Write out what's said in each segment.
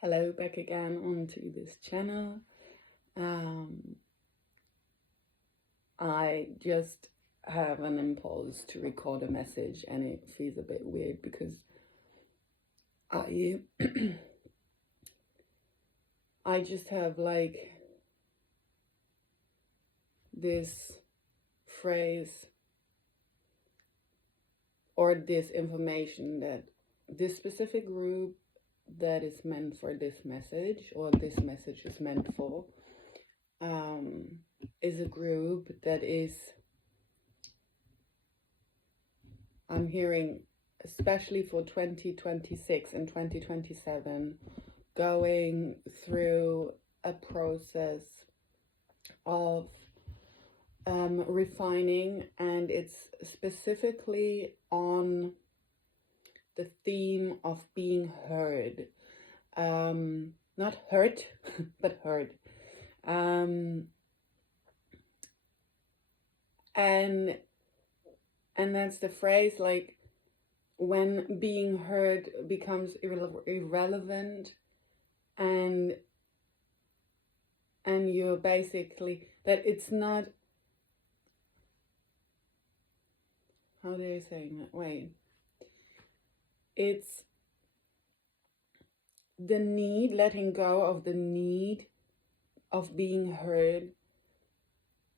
Hello, back again onto this channel. Um, I just have an impulse to record a message, and it feels a bit weird because I I just have like this phrase or this information that this specific group that is meant for this message or this message is meant for um, is a group that is, I'm hearing, especially for 2026 and 2027, going through a process of refining, and it's specifically on the theme of being heard. Not hurt, but heard. And that's the phrase, like, when being heard becomes irrelevant, and you're basically that it's not, how do I say that? Wait. It's the need, letting go of the need of being heard,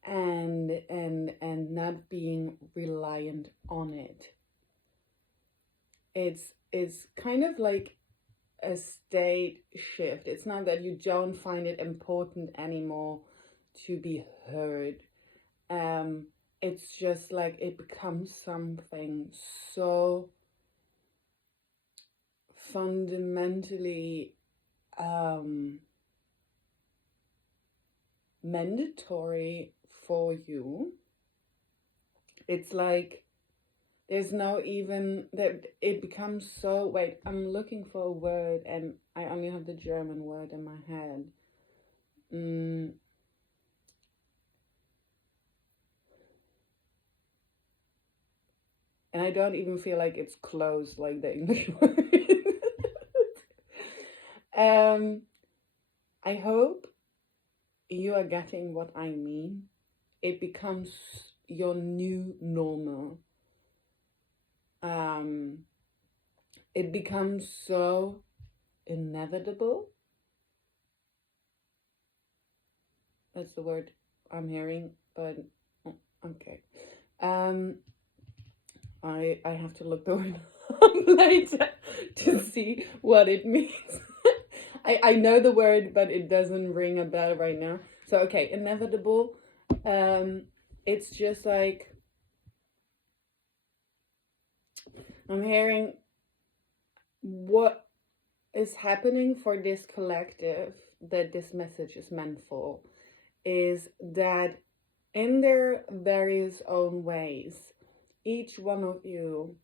and not being reliant on it. It's kind of like a state shift. It's not that you don't find it important anymore to be heard. It's just like it becomes something so fundamentally mandatory for you. It's like there's no even that it becomes so, wait, I'm looking for a word and I only have the German word in my head. And I don't even feel like it's close like the English word. I hope you are getting what I mean. It becomes your new normal. It becomes so inevitable. That's the word I'm hearing, but okay. I have to look the word up later to see what it means. I know the word, but it doesn't ring a bell right now. So okay, inevitable. It's just like I'm hearing what is happening for this collective that this message is meant for is that in their various own ways, each one of you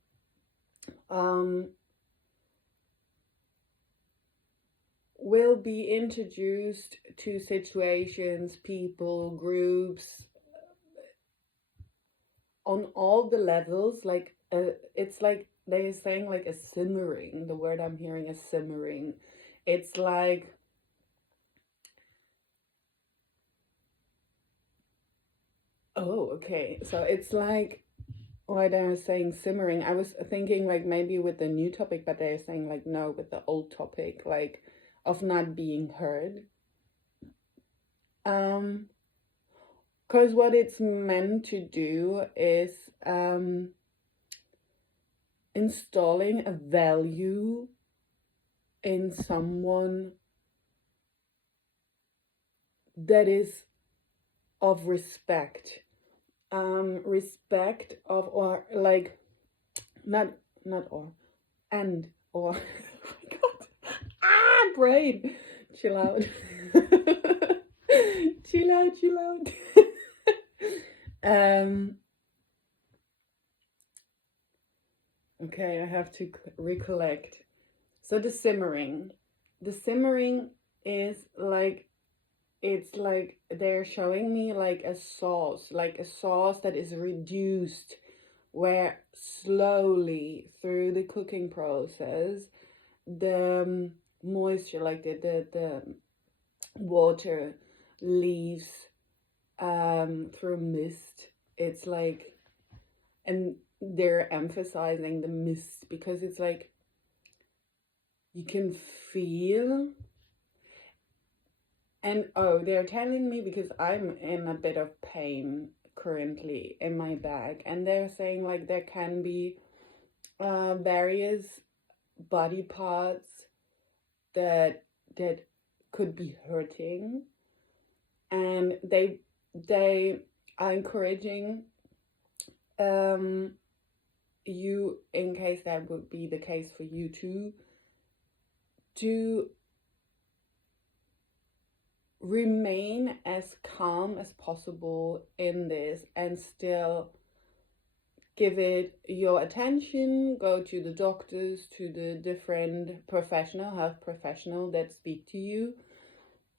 will be introduced to situations, people, groups, on all the levels. Like it's like they're saying, like a simmering. The word I'm hearing is simmering. It's like okay, so it's like why they're saying simmering. I was thinking like maybe with the new topic, but they're saying like no, with the old topic, like of not being heard. Because what it's meant to do is installing a value in someone that is of respect. Respect of, or like, not or, and or oh my god, brain, chill out. chill out. Okay, I have to recollect. So the simmering is like, it's like they're showing me like a sauce that is reduced, where slowly through the cooking process the moisture, like the water leaves through mist. It's like, and they're emphasizing the mist because it's like you can feel. And oh, they're telling me because I'm in a bit of pain currently in my back, and they're saying like there can be various body parts that could be hurting, and they are encouraging um you, in case that would be the case for you too, to remain as calm as possible in this and still give it your attention. Go to the doctors, to the different health professional that speak to you.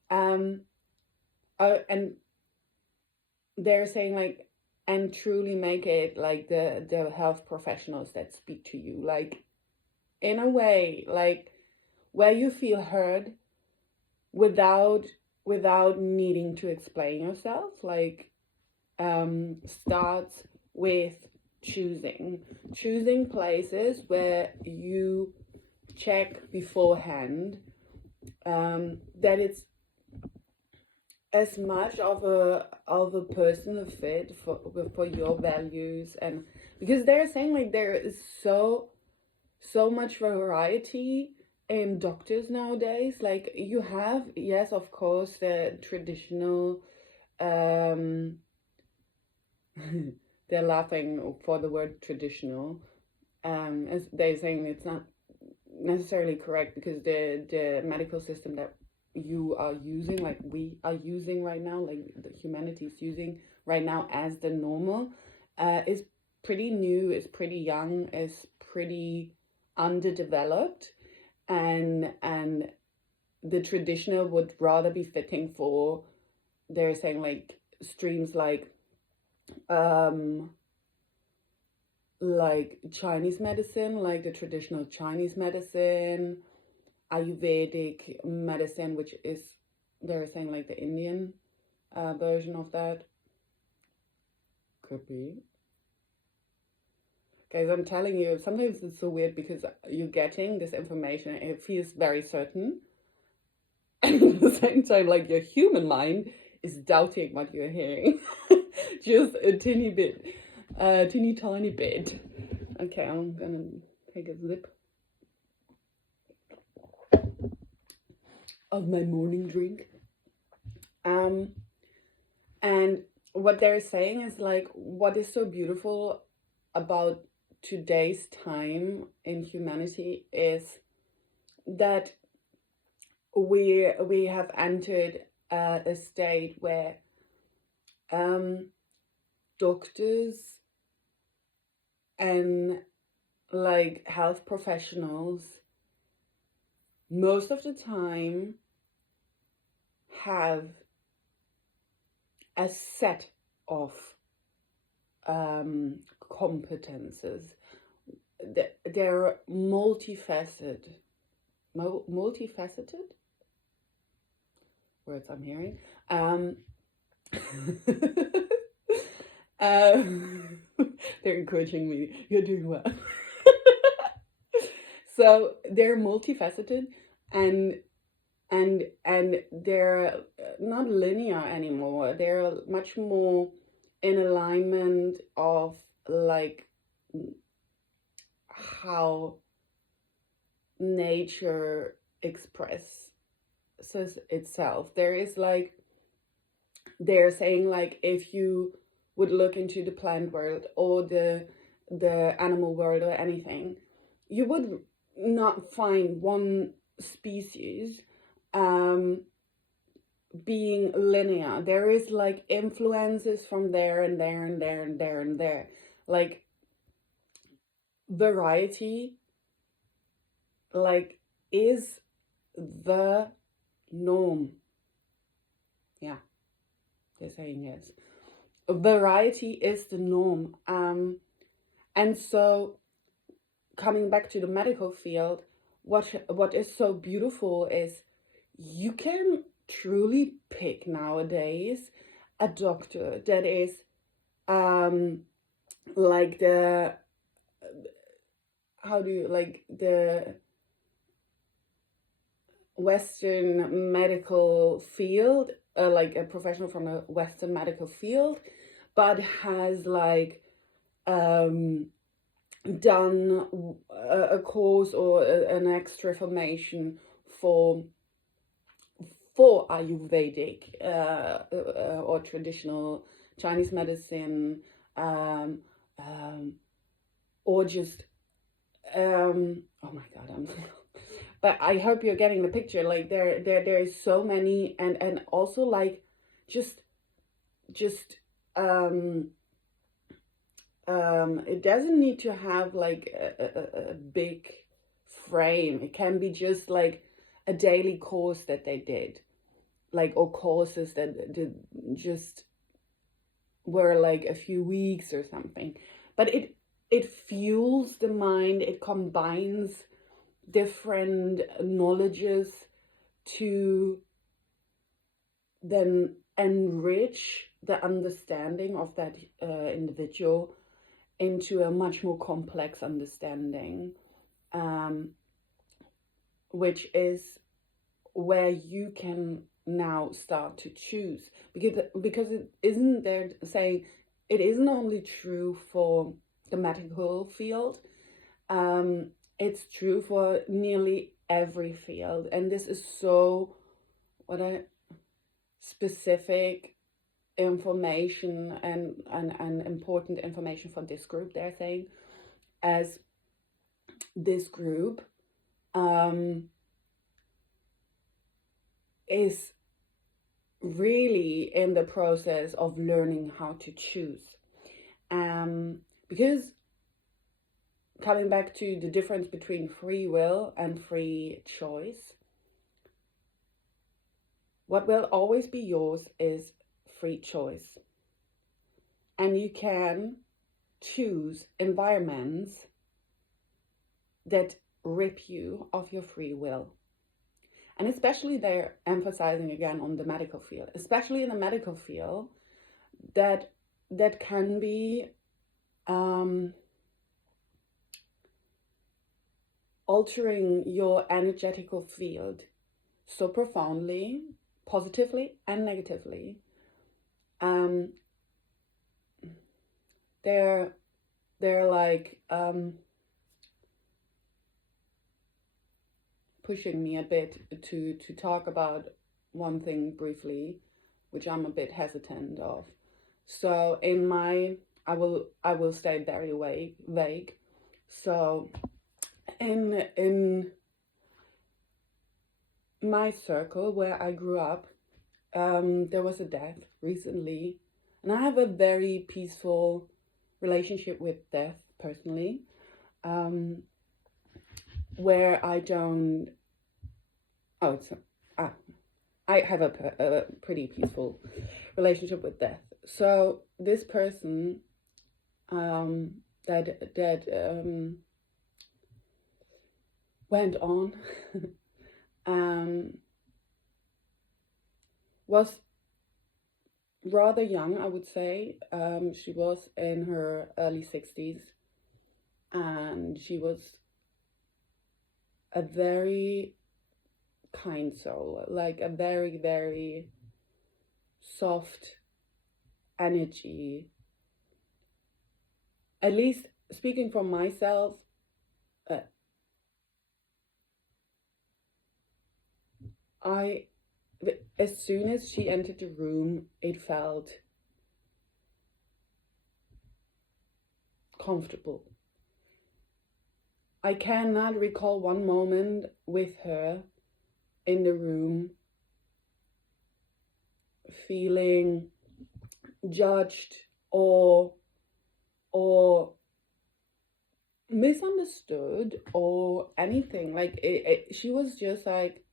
And they're saying like, and truly make it like the health professionals that speak to you, like in a way like where you feel heard without needing to explain yourself. Like starts with choosing places where you check beforehand that it's as much of a personal fit for your values. And because they're saying like there is so much variety in doctors nowadays. Like you have, yes, of course, the traditional they're laughing for the word traditional, as they're saying it's not necessarily correct, because the medical system that you are using, like we are using right now, like the humanity is using right now as the normal, is pretty new, is pretty young, is pretty underdeveloped, and the traditional would rather be fitting for, they're saying like streams like Chinese medicine, like the traditional Chinese medicine, Ayurvedic medicine, which is, they're saying like the Indian version of that. Could be. Guys, I'm telling you, sometimes it's so weird because you're getting this information and it feels very certain. And at the same time, like your human mind is doubting what you're hearing. Just a teeny bit, teeny tiny bit. Okay, I'm gonna take a sip of my morning drink. And what they're saying is like, what is so beautiful about today's time in humanity is that we have entered a state where doctors and like health professionals most of the time have a set of competences. They're multifaceted. Multifaceted words I'm hearing. They're encouraging me. You're doing well. So they're multifaceted, and they're not linear anymore. They're much more in alignment of like how nature expresses itself. There is like, they're saying like, if you would look into the plant world or the animal world or anything, you would not find one species being linear. There is like influences from there and there and there and there and there. Like variety like is the norm. Yeah, they're saying yes. Variety is the norm. And so coming back to the medical field, what is so beautiful is you can truly pick nowadays a doctor that is um like the how do you like the Western medical field, like a professional from a Western medical field, but has like um done a course or an extra formation for Ayurvedic or traditional Chinese medicine, um, um, or just oh my god, I'm but I hope you're getting the picture. Like there is so many, and also like just just um it doesn't need to have like a big frame. It can be just like a daily course that they did, like, or courses that did just were like a few weeks or something. But it fuels the mind. It combines different knowledges to then enrich the understanding of that individual into a much more complex understanding, um, which is where you can now start to choose, because it isn't there saying it isn't only true for the medical field, um, it's true for nearly every field. And this is so what a specific information and important information for this group, they're saying, as this group is really in the process of learning how to choose, because coming back to the difference between free will and free choice, what will always be yours is free choice. And you can choose environments that rip you of your free will. And especially they're emphasizing again on the medical field, especially in the medical field, that can be altering your energetical field so profoundly, positively and negatively. They're like pushing me a bit to talk about one thing briefly, which I'm a bit hesitant of. So in my, I will stay very vague. So in my circle where I grew up, there was a death recently, and I have a very peaceful relationship with death personally, where I don't. Oh, it's I have a pretty peaceful relationship with death. So this person that went on was rather young, I would say. She was in her early 60s, and she was a very kind soul, like a very, very soft energy. At least speaking for myself, as soon as she entered the room, it felt comfortable. I cannot recall one moment with her in the room feeling judged or misunderstood or anything. Like she was just like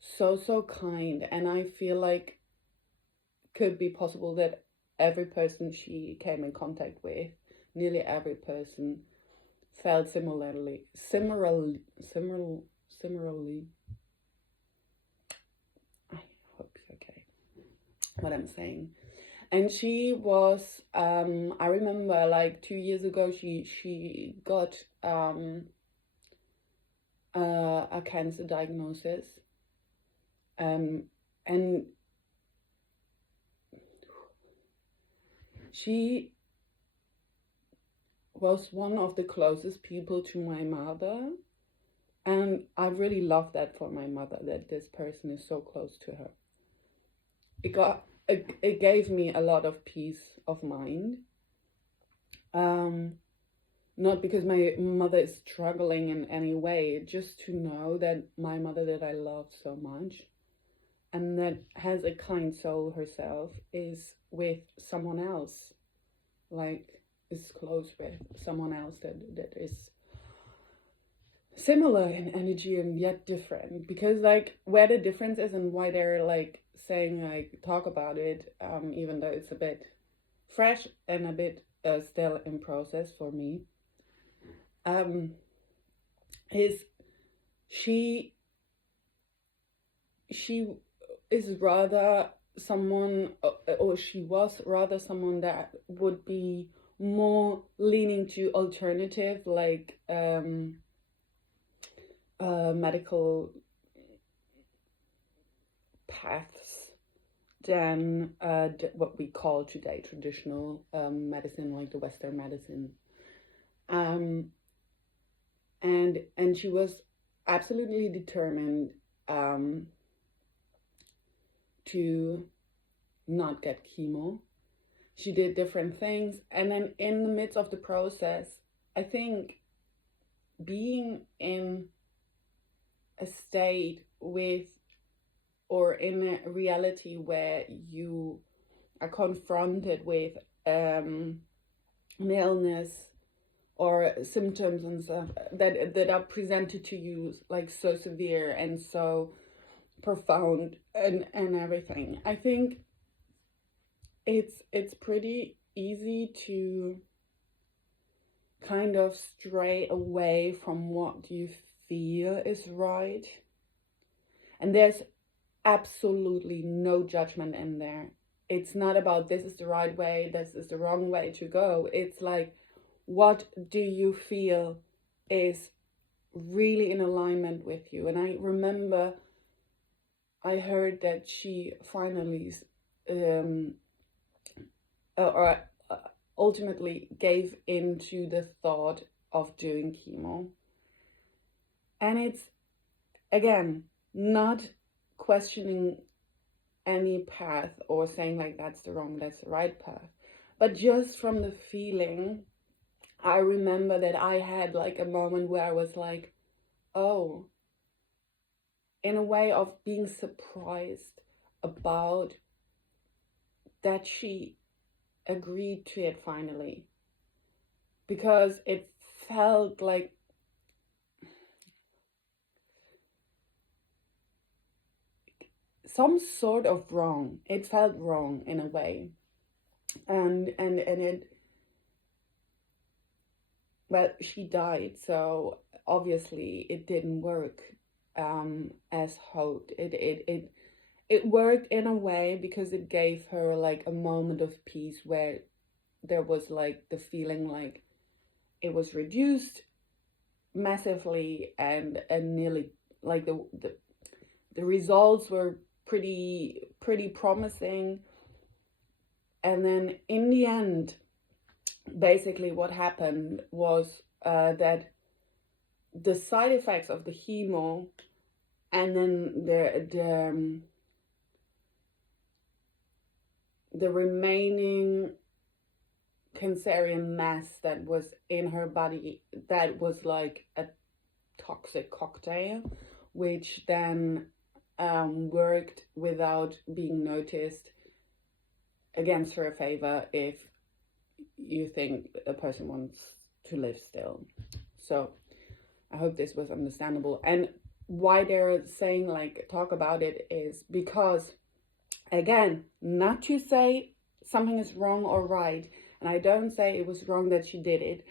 so kind, and I feel like could be possible that every person she came in contact with, nearly every person, felt similarly Similarly. I hope it's okay what I'm saying. And she was, I remember like 2 years ago, she got a cancer diagnosis. And she was one of the closest people to my mother. And I really love that for my mother, that this person is so close to her. It gave me a lot of peace of mind. Not because my mother is struggling in any way, just to know that my mother that I love so much and that has a kind soul herself is with someone else, like is close with someone else that is similar in energy and yet different. Because like where the difference is and why they're like saying like talk about it, even though it's a bit fresh and a bit still in process for me, is she is rather someone, or she was rather someone that would be more leaning to alternative, like medical paths than what we call today traditional medicine, like the Western medicine. And she was absolutely determined to not get chemo. She did different things, and then in the midst of the process, I think being in a state with, or in a reality where you are confronted with an illness or symptoms and stuff that are presented to you like so severe and so profound and everything, I think it's pretty easy to kind of stray away from what you feel is right. And there's absolutely no judgment in there. It's not about this is the right way, this is the wrong way to go. It's like, what do you feel is really in alignment with you? And I remember I heard that she finally ultimately gave into the thought of doing chemo. And it's, again, not questioning any path or saying like that's the wrong, that's the right path, but just from the feeling, I remember that I had like a moment where I was like, oh, in a way of being surprised about that she agreed to it finally, because it felt like some sort of wrong. It felt wrong in a way, and it, well, she died, so obviously it didn't work as hoped. It worked in a way because it gave her like a moment of peace where there was like the feeling like it was reduced massively and nearly like the results were pretty promising. And then in the end, basically what happened was that the side effects of the chemo and then the remaining cancerian mass that was in her body, that was like a toxic cocktail, which then worked without being noticed against her favor if you think a person wants to live still. So I hope this was understandable. And why they're saying like talk about it is because, again, not to say something is wrong or right, and I don't say it was wrong that she did it.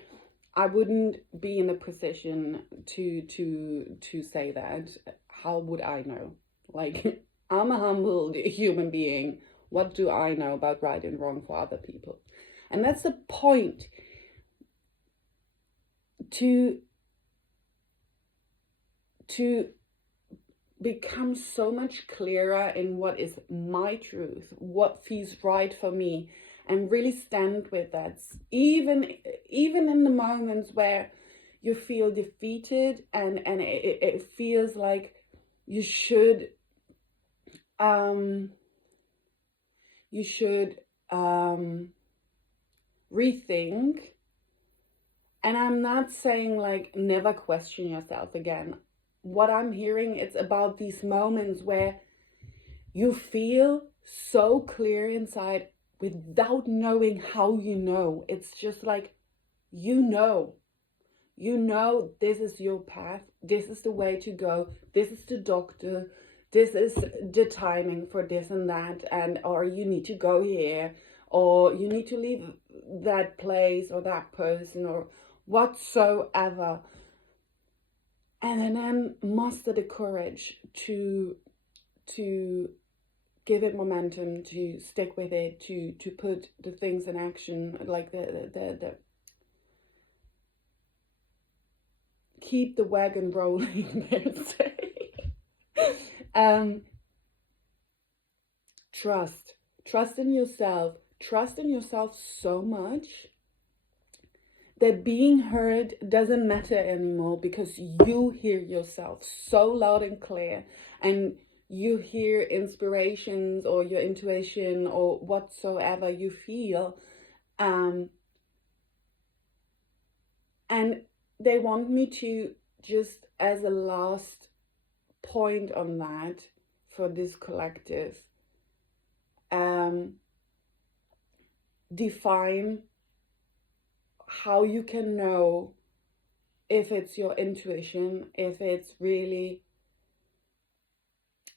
I wouldn't be in a position to say that. How would I know? Like, I'm a humble human being. What do I know about right and wrong for other people? And that's the point, to become so much clearer in what is my truth, what feels right for me, and really stand with that. Even in the moments where you feel defeated, and it feels like you should you should rethink. And I'm not saying like never question yourself again. What I'm hearing, it's about these moments where you feel so clear inside without knowing how you know. It's just like, you know this is your path, this is the way to go, this is the doctor, this is the timing for this and that, and or you need to go here, or you need to leave that place or that person or whatsoever. And then muster the courage to give it momentum, to stick with it, to put the things in action, like the keep the wagon rolling, let's say. Trust in yourself. Trust in yourself so much that being heard doesn't matter anymore, because you hear yourself so loud and clear, and you hear inspirations or your intuition or whatsoever you feel. And they want me to, just as a last point on that for this collective, define how you can know if it's your intuition, if it's really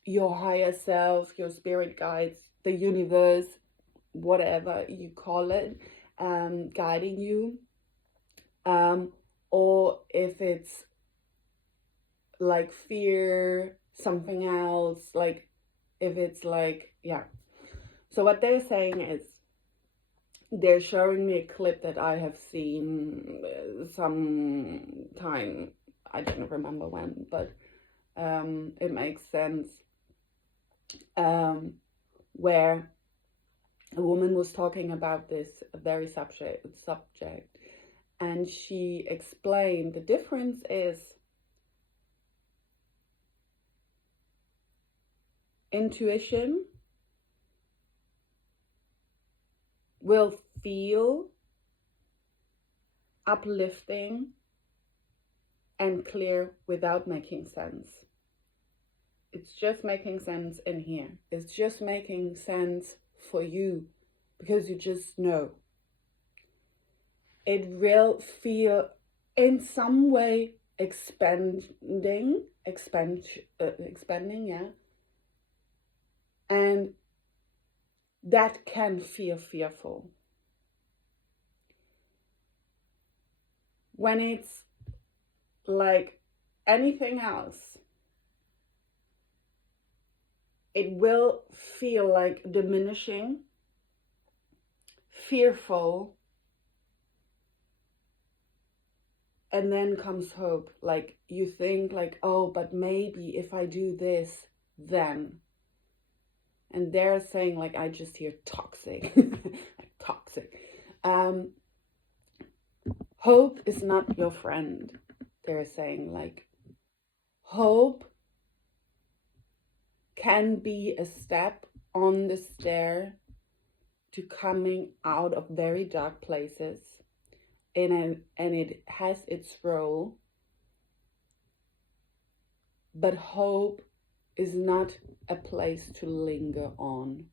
your higher self, your spirit guides, the universe, whatever you call it, guiding you, or if it's like fear, something else, like if it's like, yeah. So what they're saying is, they're showing me a clip that I have seen some time, I don't remember when, but it makes sense, where a woman was talking about this very subject, and she explained the difference is intuition will feel uplifting and clear without making sense. It's just making sense in here. It's just making sense for you because you just know. It will feel in some way expanding, yeah. And that can feel fearful. When it's like anything else, it will feel like diminishing, fearful, and then comes hope. Like you think like, oh, but maybe if I do this, then. And they're saying like, I just hear toxic, like toxic. Hope is not your friend. They're saying like, hope can be a step on the stair to coming out of very dark places, and it has its role. But hope is not a place to linger on.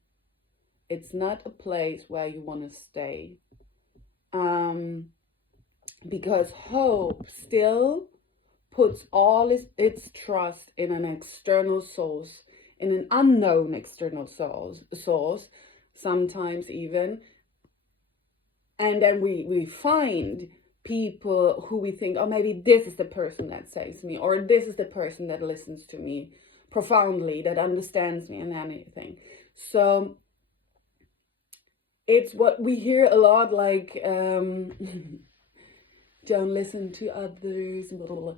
It's not a place where you want to stay. Because hope still puts all its trust in an external source, in an unknown external source, sometimes even. And then we find people who we think, oh, maybe this is the person that saves me, or this is the person that listens to me profoundly, that understands me and anything. So it's what we hear a lot, like, don't listen to others, blah, blah, blah.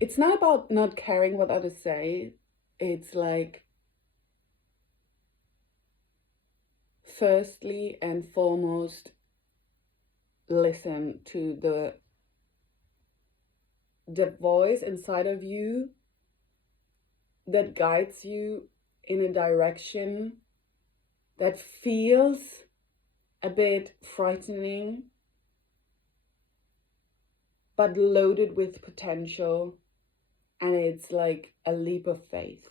It's not about not caring what others say. It's like, firstly and foremost, listen to the voice inside of you that guides you in a direction that feels a bit frightening, but loaded with potential, and it's like a leap of faith.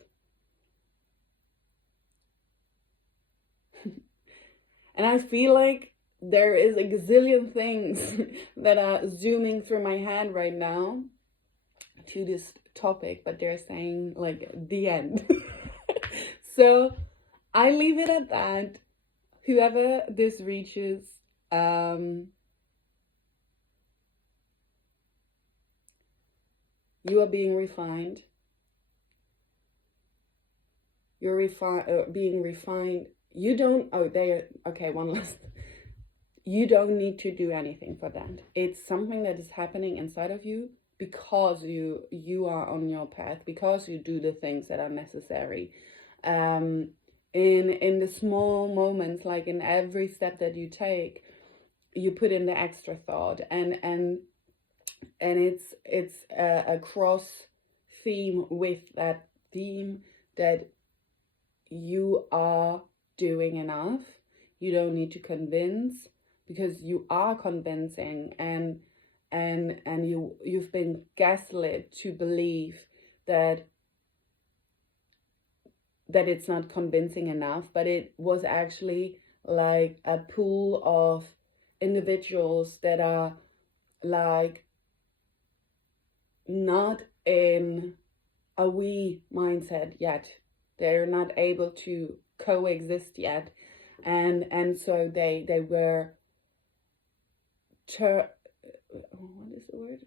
And I feel like there is a gazillion things that are zooming through my head right now to this topic, but they're saying like the end. So I leave it at that. Whoever this reaches, you are being refined. You're being refined. You don't, okay, one last. You don't need to do anything for that. It's something that is happening inside of you because you are on your path, because you do the things that are necessary. In the small moments, like in every step that you take, you put in the extra thought, and it's a cross theme with that theme that you are doing enough. You don't need to convince, because you are convincing, and you've been gaslit to believe that it's not convincing enough, but it was actually like a pool of individuals that are like not in a we mindset yet. They're not able to coexist yet, and so they were what is the word?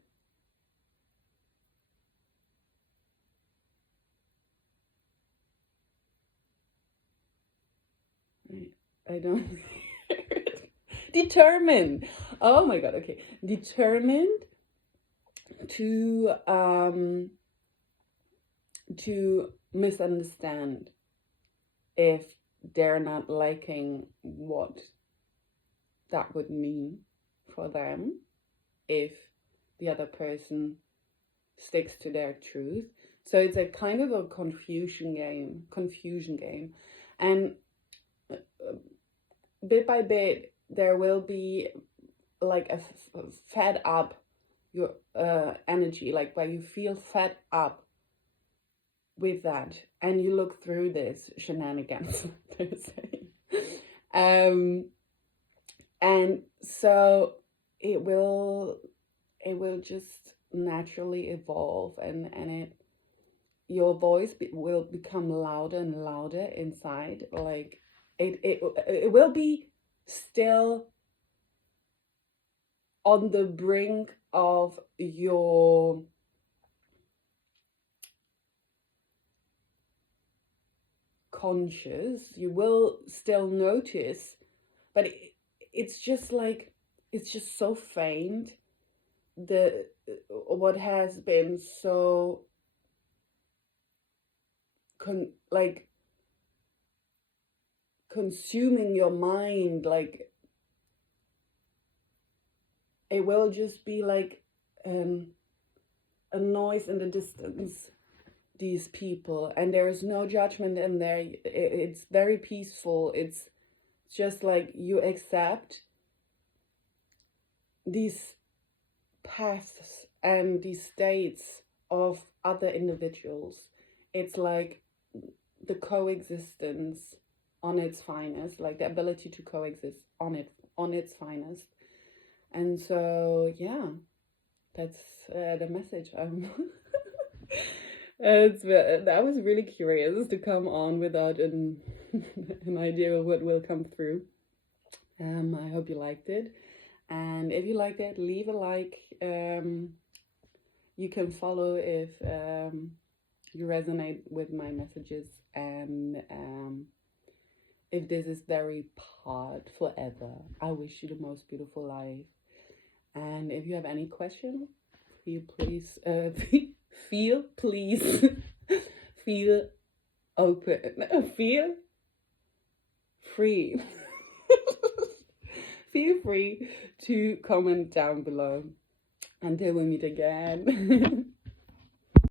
I don't determined. Oh my god, okay. Determined to misunderstand if they're not liking what that would mean for them if the other person sticks to their truth. So it's a kind of a confusion game. And bit by bit, there will be like a fed up your energy, like where you feel fed up with that, and you look through this shenanigans. And so it will just naturally evolve, and your voice will become louder and louder inside. Like it will be still on the brink of your conscious. You will still notice, but it's just like, it's just so faint, what has been so consuming your mind. Like it will just be like a noise in the distance, these people, and there is no judgment in there. It's very peaceful. It's just like you accept these paths and these states of other individuals. It's like the coexistence on its finest, like the ability to coexist on its finest. And so yeah, that's the message. I was really curious to come on without an idea of what will come through. I hope you liked it. And if you liked it, leave a like. You can follow if you resonate with my messages, and if this is very part forever, I wish you the most beautiful life. And if you have any question, feel please feel open, feel free. Feel free to comment down below. Until we meet again.